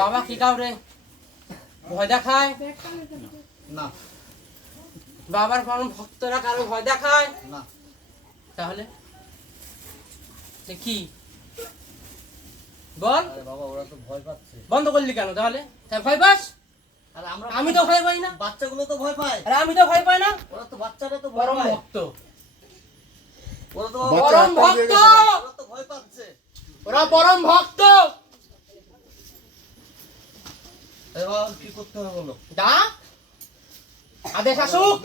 বাবা কি কাউরে ভয় দেখায় না। বাবার পরম ভক্তরা কারো ভয় দেখায় না। তাহলে কি বল? আরে বাবা ওরা তো ভয় পাচ্ছে। বন্ধ করলি কেন তাহলে? ভয় পাস? আর আমি তো ভয় পাই না। বাচ্চাগুলো তো ভয় পায়। আরে আমি তো ভয় পাই না। ওরা তো বাচ্চারা তো ভয় পায়। ভক্ত ওরা তো পরম ভক্ত, ওরা তো ভয় পাচ্ছে। ওরা পরম ভক্ত। এবার কি করতে হবে বলো? ডাক আদেশ আসুক।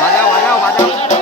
বাজাও বাজাও বাজাও।